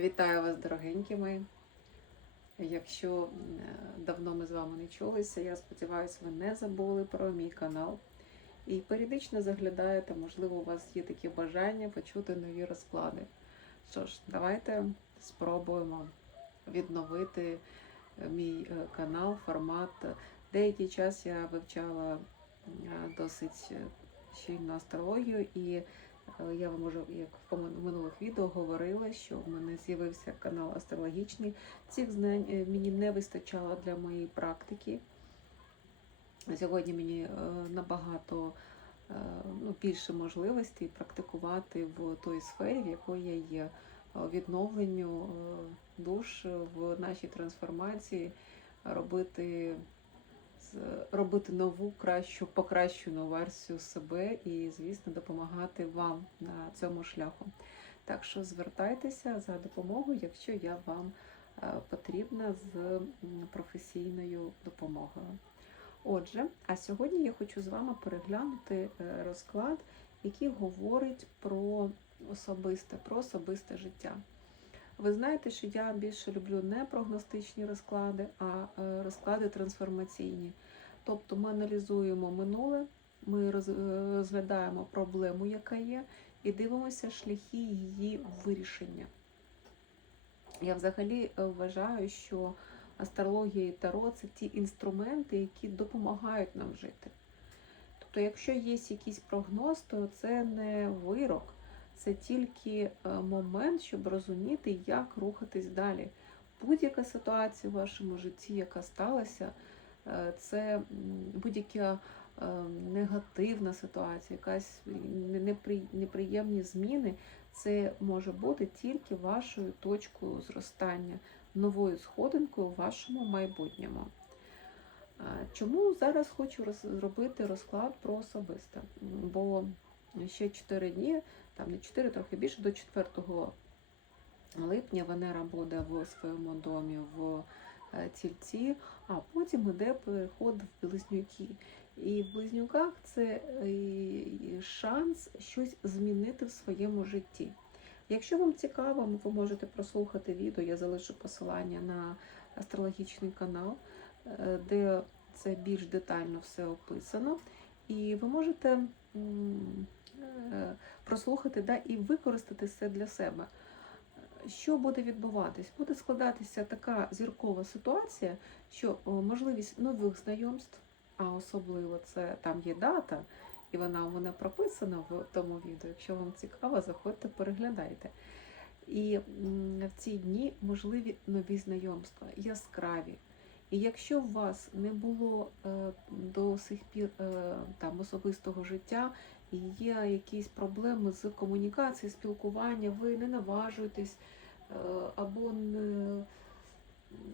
Вітаю вас, дорогенькі мої. Якщо е, давно ми з вами не чулися, я сподіваюся, ви не забули про мій канал. І періодично заглядаєте, можливо, у вас є такі бажання почути нові розклади. Що ж, давайте спробуємо відновити е, мій е, канал, формат. Деякий час я вивчала досить щільно астрологію, і я вам може, як в минулих відео говорила, що в мене з'явився канал астрологічний. Цих знань е, мені не вистачало для моєї практики. Сьогодні мені е, набагато е, ну, більше можливостей практикувати в той сфері, в якої я є, Е, відновленню е, душ в нашій трансформації, робити, робити нову, кращу, покращену версію себе і, звісно, допомагати вам на цьому шляху. Так що звертайтеся за допомогою, якщо я вам е, потрібна з професійною допомогою. Отже, а сьогодні я хочу з вами переглянути е, розклад, який говорить про особисте, про особисте життя. Ви знаєте, що я більше люблю не прогностичні розклади, а е, розклади трансформаційні. Тобто ми аналізуємо минуле, ми е, розглядаємо проблему, яка є, і дивимося шляхи її вирішення. Я взагалі е, вважаю, що астрологія і таро це ті інструменти, які допомагають нам жити. Тобто, якщо є якийсь прогноз, то це не вирок, це тільки е, момент, щоб розуміти, як рухатись далі. Будь-яка ситуація в вашому житті, яка сталася, це будь-яка е, негативна ситуація, якась неприємні зміни, це може бути тільки вашою точкою зростання, новою сходинкою у вашому майбутньому. Чому зараз хочу зробити розклад про особисте? Бо ще 4 дні, там не 4, трохи більше, до 4 липня Венера буде в своєму домі в е, тільці, а потім іде переход в близнюки. І в близнюках це е, шанс щось змінити в своєму житті. Якщо вам цікаво, ви можете прослухати відео, я залишу посилання на астрологічний канал, е, де це більш детально все описано. І ви можете е, прослухати да, і використати це для себе. Що буде відбуватись? Буде складатися така зіркова ситуація, що можливість нових знайомств, а особливо це там є дата, і вона у мене прописана в тому відео. Якщо вам цікаво, заходьте, переглядайте. І в ці дні можливі нові знайомства, яскраві. І якщо у вас не було е, до сих пір е, там особистого життя, є якісь проблеми з комунікацією, спілкування, ви не наважуєтесь, е, або не,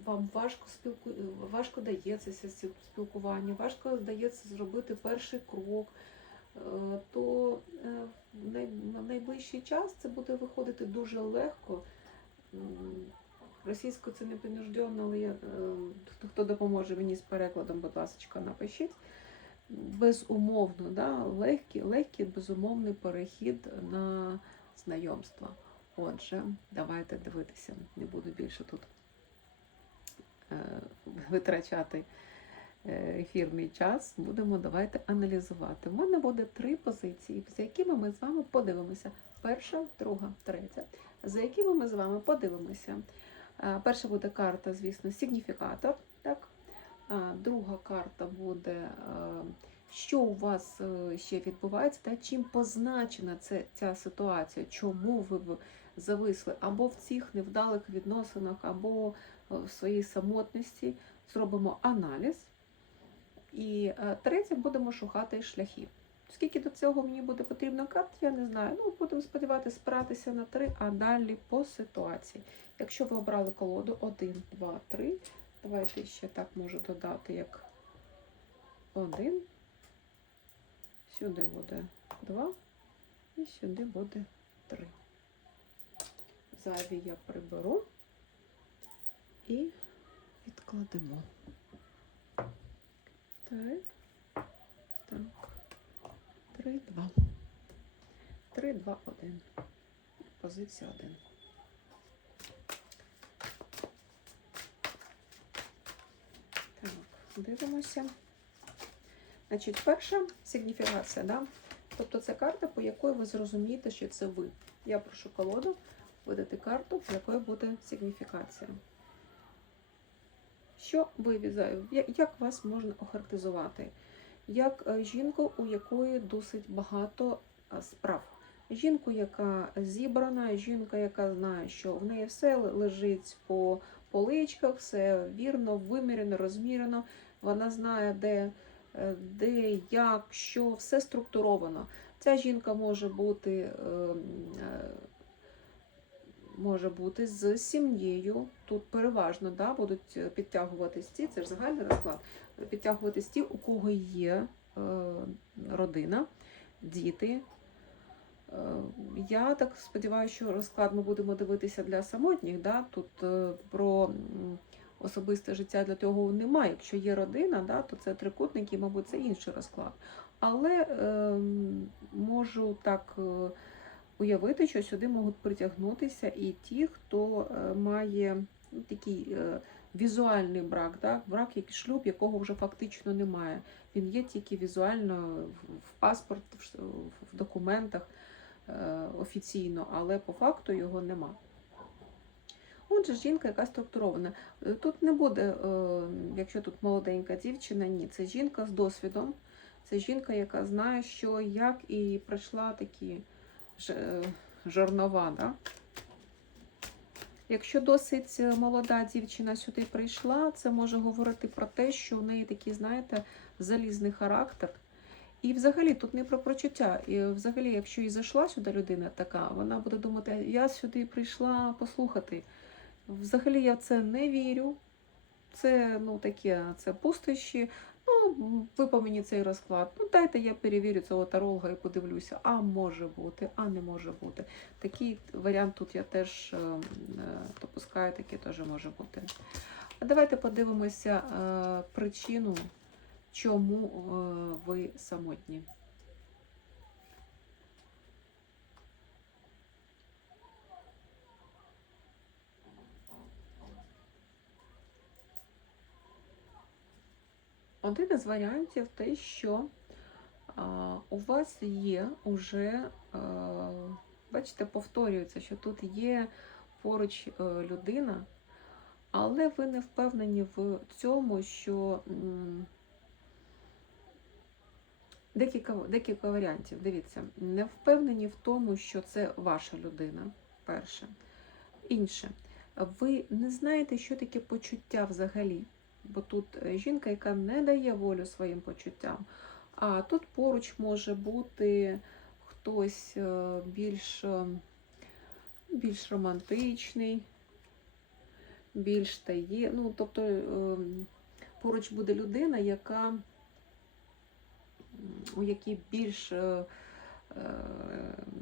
вам важко спілку... важко дається спілкування, важко дається зробити перший крок, е, то е, на найближчий час це буде виходити дуже легко. Російською це не принужденно, але я, хто допоможе мені з перекладом, будь ласка, напишіть. Безумовно, да, легкий, легкий, безумовний перехід на знайомство. Отже, давайте дивитися. Не буду більше тут е, витрачати е, ефірний час. Будемо давайте аналізувати. У мене буде три позиції, за якими ми з вами подивимося. Перша, друга, третя. За якими ми з вами подивимося. Е, Перша буде карта, звісно, сигніфікатор. Друга карта буде, що у вас е, ще відбувається, та чим позначена це, ця ситуація, чому ви зависли або в цих невдалих відносинах, або е, в своїй самотності. Зробимо аналіз. І е, третє, будемо шукати шляхи. Скільки до цього мені буде потрібно карт, я не знаю. Ну, будемо сподіватися спиратися на три, а далі по ситуації. Якщо ви обрали колоду 1, 2, 3, давайте ще так можу додати, як 1, сюди буде 2 і сюди буде 3. Зайві я приберу і відкладемо. Так, так. 3, 2. 3, 2, 1. Позиція 1. Дивимося. Значить, перша сигніфікація, да? тобто це карта, по якої ви зрозумієте, що це ви. Я прошу колоду видати карту, по якої буде сигніфікація. Що ви візаю? Як вас можна охарактеризувати? Як е, жінку, у якої досить багато е, справ. Жінку, яка зібрана, жінка, яка знає, що в неї все лежить по поличках, все вірно, вимірено, розмірено. Вона знає, де, е, де, як, що, все структуровано. Ця жінка може бути може бути з сім'єю. Тут переважно да, будуть підтягуватись ті, це ж загальний розклад, підтягуватись ті, у кого є е, родина, діти. Е, я так сподіваюся, що розклад ми будемо дивитися для самотніх. Да? Тут е, про особисте життя для того немає. Якщо є родина, да, то це трикутники, мабуть, це інший розклад. Але е, можу так. Е, уявити, що сюди можуть притягнутися і ті, хто має ну, такий е, візуальний брак, так? брак, як шлюб, якого вже фактично немає. Він є тільки візуально в паспорт, в документах офіційно, але по факту його нема. Отже, жінка, яка структурована. Тут не буде, якщо тут молоденька дівчина, ні, це жінка з досвідом, це жінка, яка знає, що як і пройшла такі жорнова. Да? Якщо досить молода дівчина сюди прийшла, це може говорити про те, що в неї такий, знаєте, залізний характер. І взагалі тут не про прочуття. І взагалі, якщо і зайшла сюди людина така, вона буде думати, я сюди прийшла послухати. Взагалі я це не вірю. Це ну, таке, це пустощі. Ну, випав мені цей розклад. Ну, дайте я перевірю цього таролога і подивлюся, а може бути, а не може бути. Такий варіант тут я теж е, е, допускаю, такий теж може бути. Давайте подивимося е, причину, чому ви самотні. Один із варіантів те, що а, у вас є уже, а, бачите, повторюється, що тут є поруч е, людина, але ви не впевнені в цьому, що декілька, декілька варіантів. Дивіться, не впевнені в тому, що це ваша людина, перше. Інше, ви не знаєте, що таке почуття взагалі бо тут е, жінка, яка не дає волю своїм почуттям. А тут поруч може бути хтось е, більш е, більш романтичний, більш тає. Ну, тобто поруч буде людина, яка у якій більш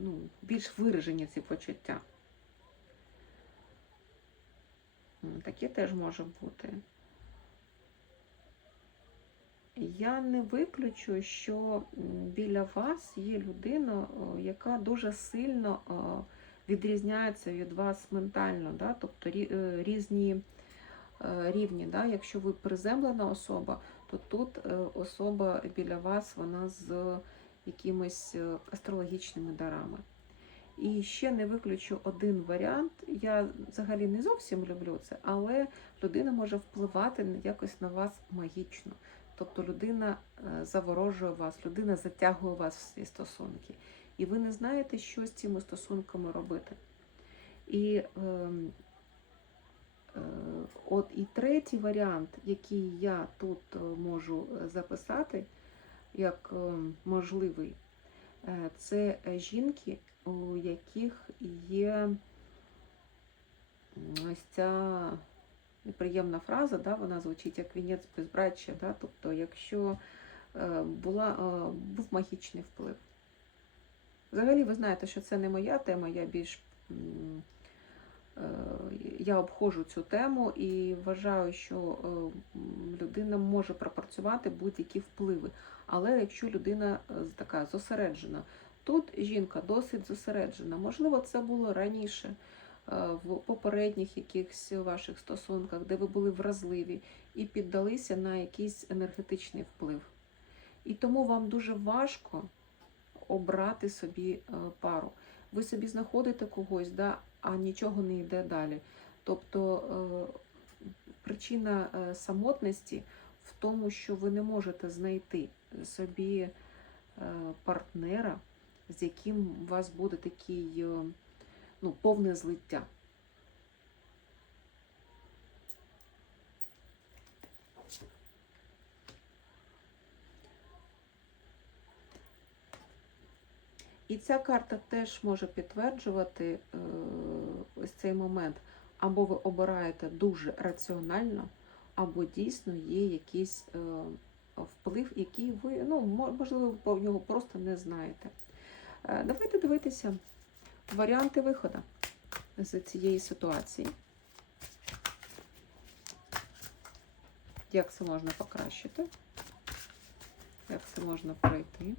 ну, більш виражені ці почуття. Таке теж може бути. Я не виключу, що біля вас є людина, яка дуже сильно відрізняється від вас ментально, да? тобто е, різні е, рівні. Да? Якщо ви приземлена особа, то тут е, особа біля вас вона з якимись астрологічними дарами. І ще не виключу один варіант. Я взагалі не зовсім люблю це, але людина може впливати якось на вас магічно. Тобто людина е, заворожує вас, людина затягує вас в ці стосунки. І ви не знаєте, що з цими стосунками робити. І е, е, от і третій варіант, який я тут е, можу е, записати як е, можливий, е, це жінки, у яких є ось ця неприємна фраза, да, вона звучить як вінець безбраччя. Да, Тобто, якщо е, була, е, був магічний вплив. Взагалі, ви знаєте, що це не моя тема, я більш е, я обходжу цю тему і вважаю, що людина може пропрацювати будь-які впливи. Але якщо людина така зосереджена, тут жінка досить зосереджена, можливо, це було раніше. в попередніх якихось ваших стосунках, де ви були вразливі і піддалися на якийсь енергетичний вплив. І тому вам дуже важко обрати собі е, пару. Ви собі знаходите когось, да, а нічого не йде далі. Тобто е, причина е, самотності в тому, що ви не можете знайти собі е, партнера, з яким у вас буде такий ну, повне злиття. І ця карта теж може підтверджувати е, ось цей момент. Або ви обираєте дуже раціонально, або дійсно є якийсь е, вплив, який ви, ну, можливо, ви про нього просто не знаєте. Е, давайте дивитися варіанти виходу з цієї ситуації. Як це можна покращити? Як це можна пройти?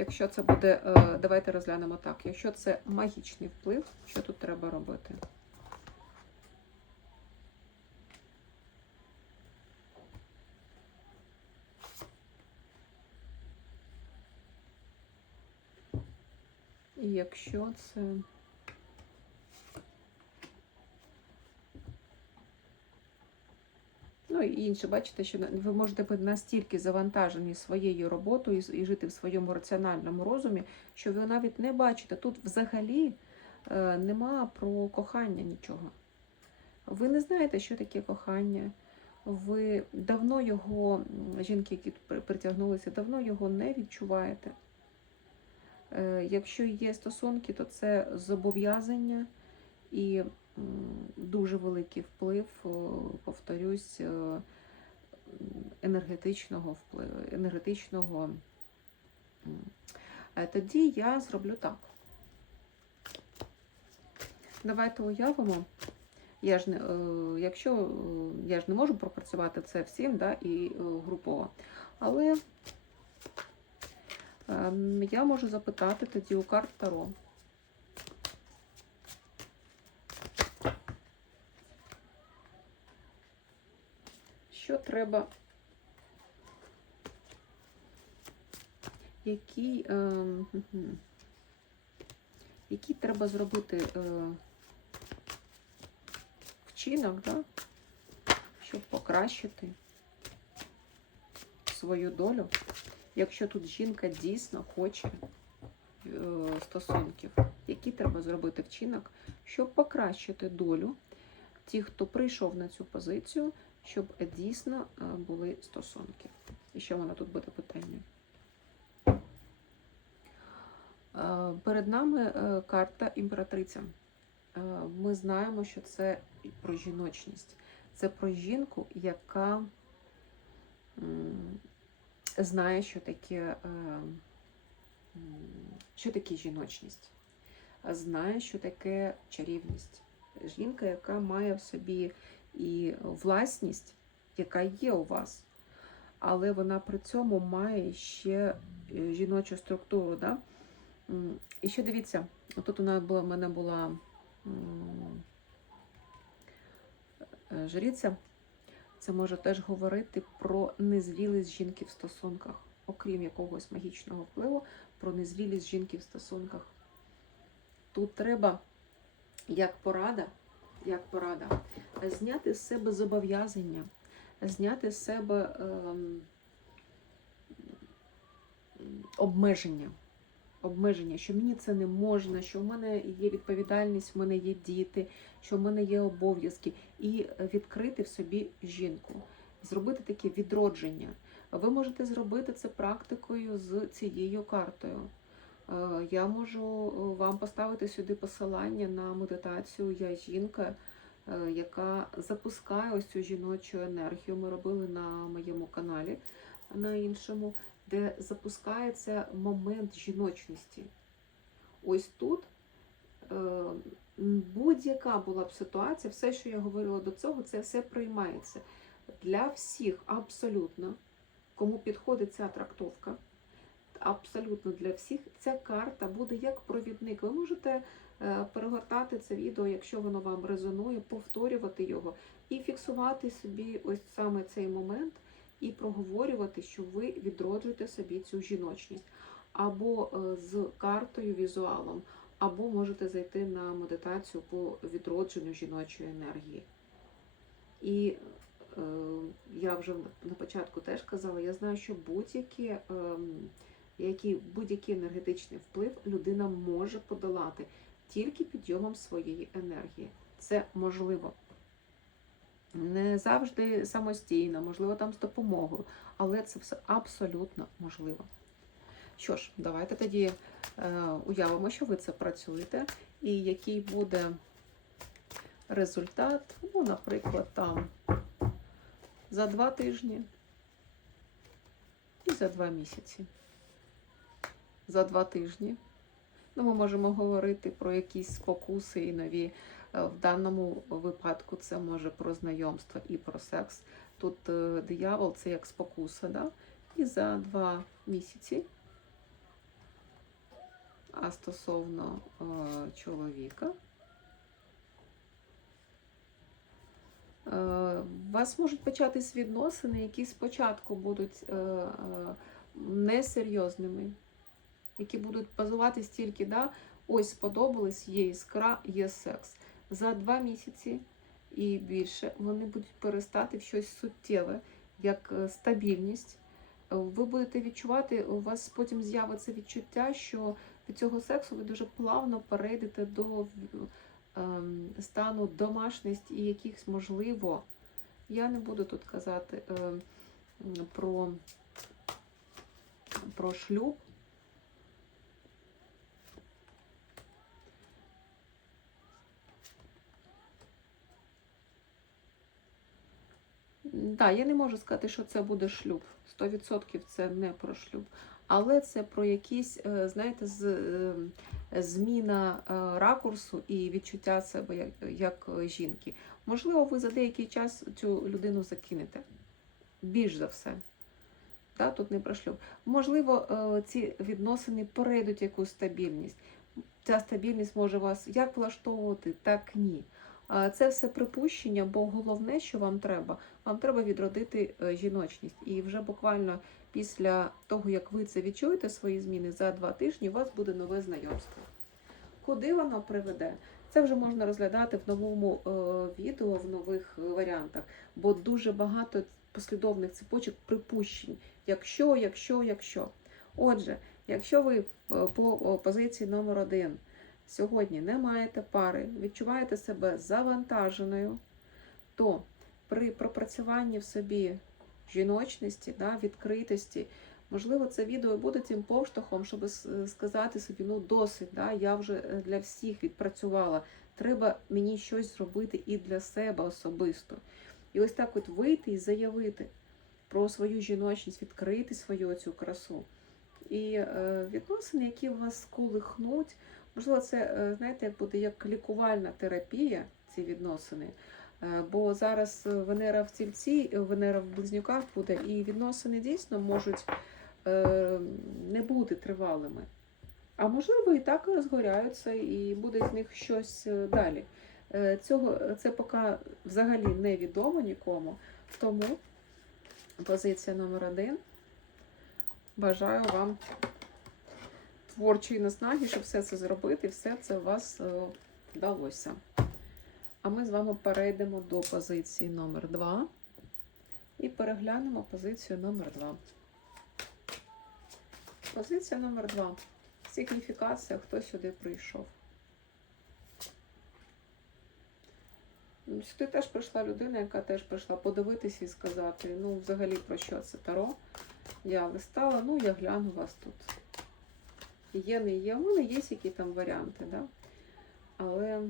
Якщо це буде, е, давайте розглянемо так. Якщо це магічний вплив, що тут треба робити? І якщо це. Ну і інше, бачите, що ви можете бути настільки завантажені своєю роботою і жити в своєму раціональному розумі, що ви навіть не бачите. Тут взагалі е, нема про кохання нічого. Ви не знаєте, що таке кохання. Ви давно його, жінки, які притягнулися, давно його не відчуваєте. Е, Якщо є стосунки, то це зобов'язання і дуже великий вплив, повторюсь, е, енергетичного впливу, енергетичного. Е, Тоді я зроблю так. Давайте уявимо. Я ж не, е, якщо е, я ж не можу пропрацювати це всім да, і е, групово. Але ем, я можу запитати тоді у карт Таро. Що треба? Який, мгм. який треба зробити е, вчинок, да? щоб покращити свою долю, якщо тут жінка дійсно хоче е, стосунків, який треба зробити вчинок, щоб покращити долю тих, хто прийшов на цю позицію, щоб дійсно е, були стосунки. І що вона тут буде питання? Е, Перед нами е, карта імператриця. Е, Ми знаємо, що це про жіночність. Це про жінку, яка знає, що таке, е, що таке жіночність, знає, що таке чарівність. Жінка, яка має в собі і власність, яка є у вас, але вона при цьому має ще е, жіночу структуру. Да? І ще дивіться, тут у була, в мене була е, жриця. Це може теж говорити про незвілість жінки в стосунках, окрім якогось магічного впливу, про незвілість жінки в стосунках. Тут треба, як порада, як порада, зняти з себе зобов'язання, зняти з себе ем, обмеження. Обмеження, що мені це не можна, що в мене є відповідальність, в мене є діти, що в мене є обов'язки, і відкрити в собі жінку, зробити таке відродження. Ви можете зробити це практикою з цією картою. Е, Я можу е, вам поставити сюди посилання на медитацію Я жінка, е, яка запускає ось цю жіночу енергію. Ми робили на моєму каналі на іншому, де запускається момент жіночності. Ось тут будь-яка була б ситуація, все, що я говорила до цього, це все приймається. Для всіх абсолютно, кому підходить ця трактовка, абсолютно для всіх ця карта буде як провідник. Ви можете е, перегортати це відео, якщо воно вам резонує, повторювати його і фіксувати собі ось саме цей момент, і проговорювати, що ви відроджуєте собі цю жіночність. Або е, з картою, візуалом, або можете зайти на медитацію по відродженню жіночої енергії. І е, я вже на початку теж казала, я знаю, що будь-які, е, які, будь-який енергетичний вплив людина може подолати тільки підйомом своєї енергії. Це можливо. Не завжди самостійно, можливо, там з допомогою, але це все абсолютно можливо. Що ж, давайте тоді е, уявимо, що ви це працюєте, і який буде результат, ну, наприклад, там за два тижні і за два місяці. За два тижні. Ну, ми можемо говорити про якісь спокуси і нові. Е, В даному випадку це може про знайомство і про секс. Тут е, диявол це як спокуса, да? і за два місяці. А стосовно е, чоловіка, е, у вас можуть початись відносини, які спочатку будуть е, е, несерйозними, які будуть базуватись тільки, да, ось сподобались, є іскра, є секс. За два місяці і більше вони будуть перестати в щось суттєве, як е, стабільність. Е, Ви будете відчувати, у вас потім з'явиться відчуття, що від цього сексу ви дуже плавно перейдете до ем, стану домашності і якихось можливо. Я не буду тут казати ем, про, про шлюб. Так, я не можу сказати, що це буде шлюб. 100% це не про шлюб. Але це про якісь, е, знаєте, е, зміна е, ракурсу і відчуття себе як, як жінки. Можливо, ви за деякий час цю людину закинете. Більш за все. Та, тут не про шлюб. Можливо, ці відносини перейдуть якусь стабільність. Ця стабільність може вас як влаштовувати, так ні. Це все припущення, бо головне, що вам треба, вам треба відродити е, жіночність. І вже буквально після того, як ви це відчуєте, свої зміни за два тижні, у вас буде нове знайомство. Куди воно приведе? Це вже можна розглядати в новому е, відео, в нових е, варіантах, бо дуже багато послідовних цепочок припущень. Якщо, якщо, якщо. Отже, якщо ви по позиції номер один сьогодні не маєте пари, відчуваєте себе завантаженою, то при пропрацюванні в собі жіночності, да, відкритості, можливо, це відео буде тим поштовхом, щоб сказати собі, ну досить, да, я вже е, для всіх відпрацювала. Треба мені щось зробити і для себе особисто. І ось так от вийти і заявити про свою жіночність, відкрити свою цю красу. І е, відносини, які вас колихнуть, можливо, це, е, знаєте, буде як лікувальна терапія, ці відносини. Е, бо зараз Венера в тільці, Венера в близнюках буде, і відносини дійсно можуть е, не бути тривалими. А можливо, і так розгоряються, і буде з них щось е, далі. Е, цього це поки взагалі невідомо нікому. Тому позиція номер один. Бажаю вам творчої наснаги, щоб все це зробити, все це у вас е, вдалося. А ми з вами перейдемо до позиції номер 2 і переглянемо позицію номер 2. Позиція номер 2. Сигніфікація, хто сюди прийшов. Сюди теж прийшла людина, яка теж прийшла подивитись і сказати, ну, взагалі, про що це Таро. Я листала, ну, я гляну вас тут. Є, не є. У мене є які там варіанти, да? але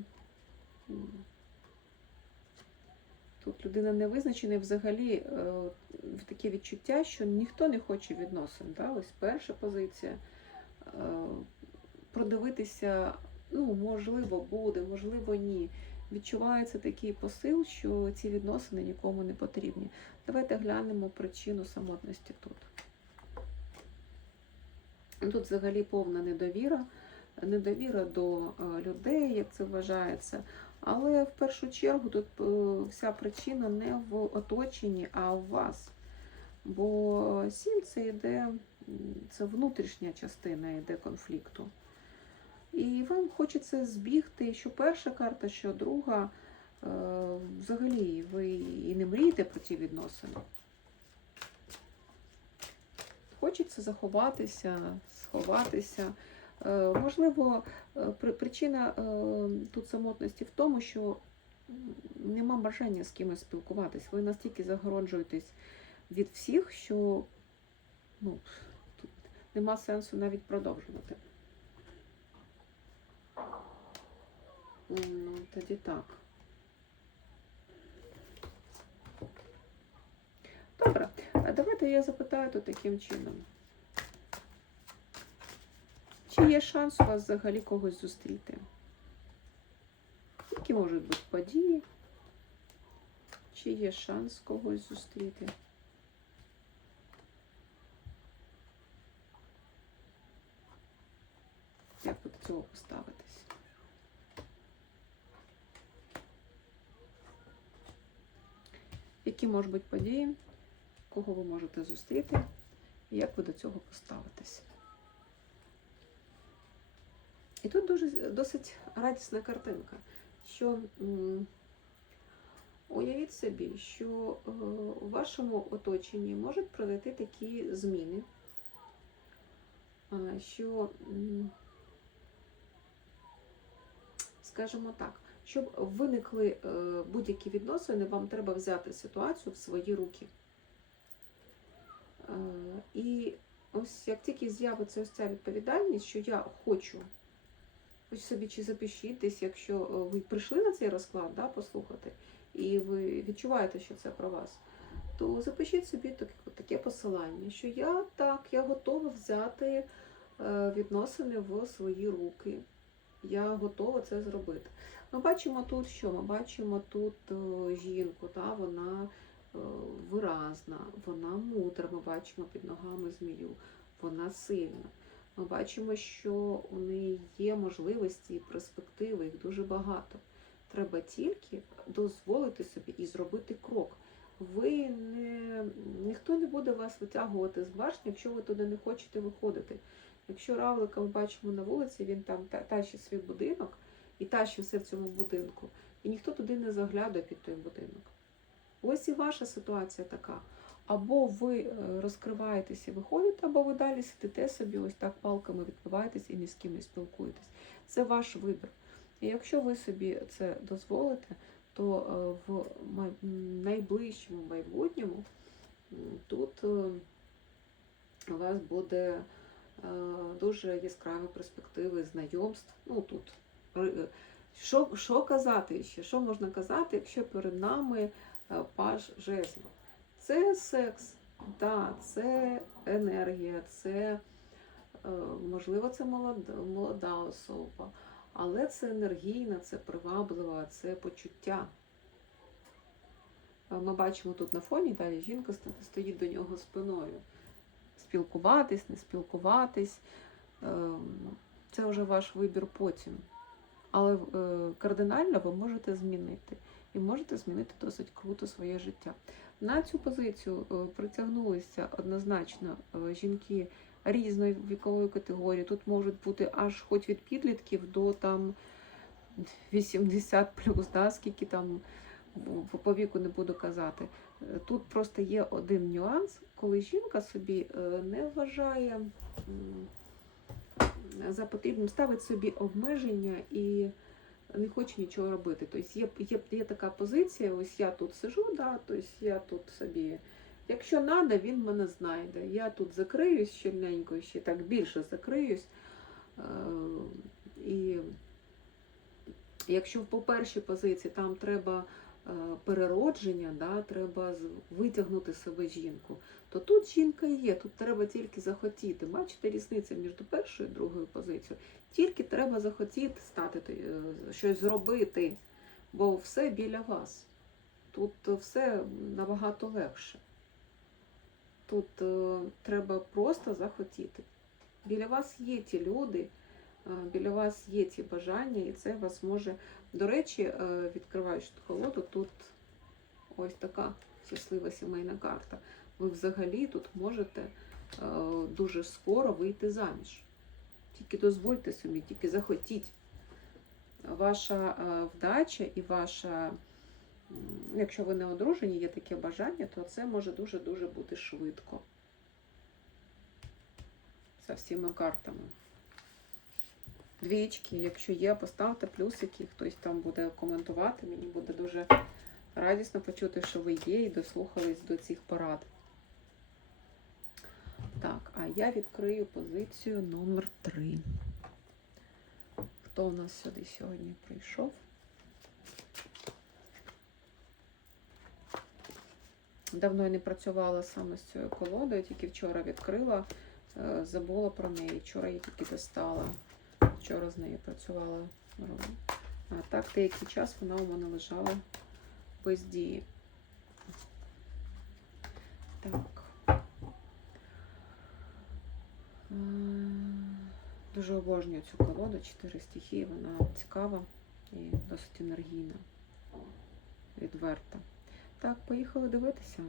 тут людина не визначена і взагалі е, таке відчуття, що ніхто не хоче відносин. Да? Ось перша позиція. Е, продивитися, ну, можливо, буде, можливо, ні. Відчувається такий посил, що ці відносини нікому не потрібні. Давайте глянемо причину самотності тут. Тут взагалі повна недовіра, недовіра до е, людей, як це вважається. Але в першу чергу тут е, вся причина не в оточенні, а в вас. Бо сім це йде, це внутрішня частина йде конфлікту. І вам хочеться збігти, що перша карта, що друга. Е, Взагалі, ви і не мрієте про ці відносини. Хочеться заховатися, сховатися. Е, Можливо, е, причина е, тут самотності в тому, що нема бажання з кимось спілкуватись. Ви настільки загороджуєтесь від всіх, що ну, тут нема сенсу навіть продовжувати. М, Тоді так. Добре, а давайте я запитаю то таким чином. Чи є шанс у вас взагалі когось зустріти? Які можуть бути події? Чи є шанс когось зустріти? Як ви до цього поставитесь? Які можуть бути події? Кого ви можете зустріти? І як ви до цього поставитесь? І тут дуже досить радісна картинка, що уявіть собі, що е, у вашому оточенні можуть пройти такі зміни, що, скажімо так, щоб виникли е, будь-які відносини, вам треба взяти ситуацію в свої руки. І ось як тільки з'явиться ось ця відповідальність, що я хочу, ось собі чи запишіть десь, якщо е, ви прийшли на цей розклад, да, послухати, і ви відчуваєте, що це про вас, то запишіть собі таке, таке посилання, що я так, я готова взяти е, відносини в свої руки. Я готова це зробити. Ми бачимо тут що? Ми бачимо тут е, жінку, та, вона виразна, вона мудра, ми бачимо під ногами змію, вона сильна. Ми бачимо, що у неї є можливості і перспективи, їх дуже багато. Треба тільки дозволити собі і зробити крок. Ви не, ніхто не буде вас витягувати з башні, якщо ви туди не хочете виходити. Якщо равлика ми бачимо на вулиці, він там тащить свій будинок і тащить все в цьому будинку, і ніхто туди не заглядає під той будинок. Ось і ваша ситуація така. Або ви е, розкриваєтесь і виходите, або ви далі сидите собі, ось так палками відбиваєтесь і ні з ким не спілкуєтесь. Це ваш вибір. І якщо ви собі це дозволите, то е, в найближчому майбутньому тут е, у вас буде дуже яскраві перспективи знайомств. Ну тут що, що казати ще? Що можна казати, якщо перед нами е, паж жезлів? Це секс, да, це енергія, це е, можливо, це молода, молода особа, але це енергійна, це приваблива, це почуття. Е, Ми бачимо тут на фоні, далі жінка стоїть до нього спиною. Спілкуватись, не спілкуватись. ем, Це вже ваш вибір потім. Але е, кардинально ви можете змінити. І можете змінити досить круто своє життя. На цю позицію е, притягнулися однозначно е, жінки різної вікової категорії. Тут можуть бути аж хоч від підлітків до там 80 плюс, да, скільки там по віку не буду казати. Тут просто є один нюанс, коли жінка собі не вважає за потрібним, ставить собі обмеження і не хоче нічого робити. Тобто є, є, є така позиція, ось я тут сижу, да, тобто я тут собі. Якщо треба, він мене знайде. Я тут закриюсь щільненько, ще так більше закриюсь. Е, І якщо по першій позиції там треба е, переродження, да, треба витягнути себе жінку, то тут жінка є, тут треба тільки захотіти. Бачите різницю між першою і другою позицією. Тільки треба захотіти стати, е, щось зробити, бо все біля вас. Тут все набагато легше. Тут е, треба просто захотіти. Біля вас є ті люди, е, біля вас є ці бажання, і це вас може. До речі, е, відкриваючи колоду, тут ось така щаслива сімейна карта. Ви взагалі тут можете е, дуже скоро вийти заміж. Тільки дозвольте собі, тільки захотіть. Ваша е, вдача і ваша, якщо ви не одружені, є таке бажання, то це може дуже-дуже бути швидко. За всіма картами. Двічки, якщо є, поставте плюсики, хтось там буде коментувати. Мені буде дуже радісно почути, що ви є, і дослухались до цих порад. Так, а я відкрию позицію номер 3. Хто у нас сюди сьогодні прийшов? Давно я не працювала саме з цією колодою, тільки вчора відкрила, е, забула про неї. Вчора її тільки достала. Вчора з нею працювала. А так деякий час вона у мене лежала без дії. Так. Дуже обожнюю цю колоду, чотири стихії, вона цікава і досить енергійна, відверта. Так, поїхали дивитися.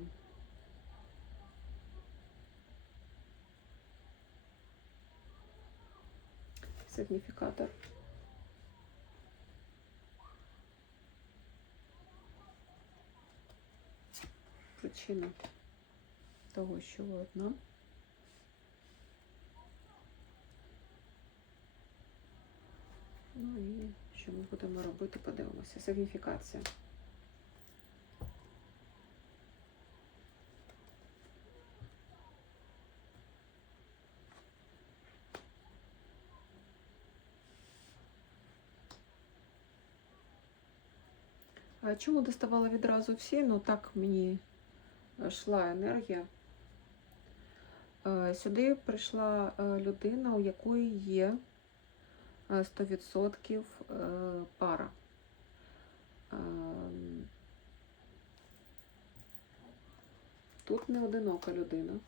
Сигніфікатор. Причина того, що ви одна. Ну і що ми будемо робити, подивимося. Сигніфікація. Чому доставала відразу всі? Ну так мені йшла енергія. Е, Сюди прийшла е, людина, у якої є е, 100% е, пара. Ем, Тут не одинока людина.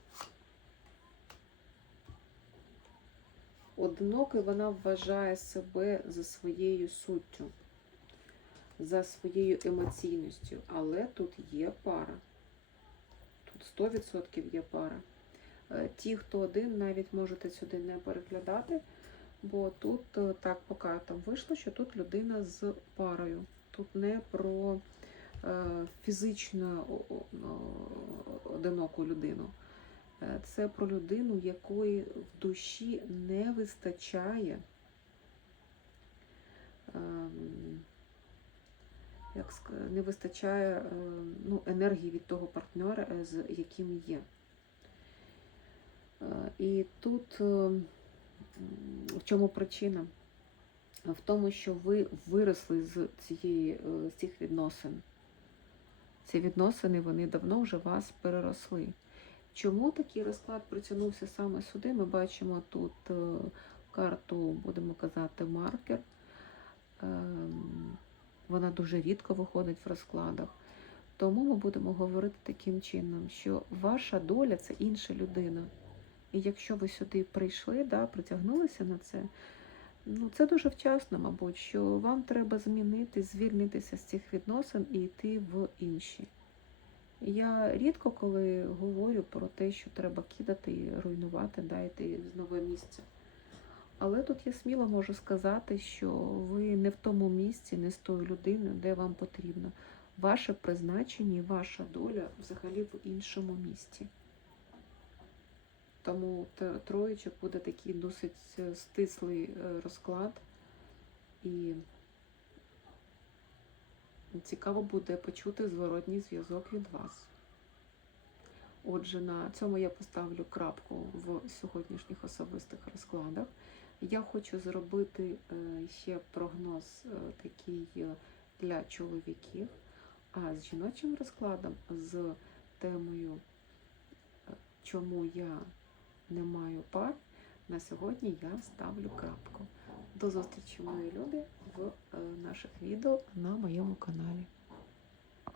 Одинокий вона вважає себе за своєю суттю, за своєю емоційністю, але тут є пара. Тут 100% є пара. Е, Ті, хто один, навіть можете сюди не переглядати, бо тут е, так по картам вийшло, що тут людина з парою. Тут не про е, фізично одиноку людину. Е, Це про людину, якої в душі не вистачає. ем, Як не вистачає ну, енергії від того партнера, з яким є. І тут е, м, в чому причина? В тому, що ви виросли з цієї е, з цих відносин. Ці відносини вони давно вже вас переросли. Чому такий розклад притягнувся саме сюди? Ми бачимо тут е, карту, будемо казати, маркер. Ем, Вона дуже рідко виходить в розкладах. Тому ми будемо говорити таким чином, що ваша доля це інша людина. І якщо ви сюди прийшли, да, притягнулися на це, ну це дуже вчасно, мабуть, що вам треба змінити, звільнитися з цих відносин і йти в інші. Я рідко коли говорю про те, що треба кидати руйнувати, дайте в нове місце. Але тут я сміло можу сказати, що ви не в тому місці, не з тою людиною, де вам потрібно. Ваше призначення ваша доля взагалі в іншому місці. Тому троєчок буде такий досить е, стислий е, розклад. І цікаво буде почути зворотній зв'язок від вас. Отже, на цьому я поставлю крапку в сьогоднішніх особистих розкладах. Я хочу зробити е, ще прогноз такий для чоловіків, а з жіночим розкладом, з темою, чому я не маю пар, на сьогодні я ставлю крапку. До зустрічі, мої люди, в е, наших відео на моєму каналі.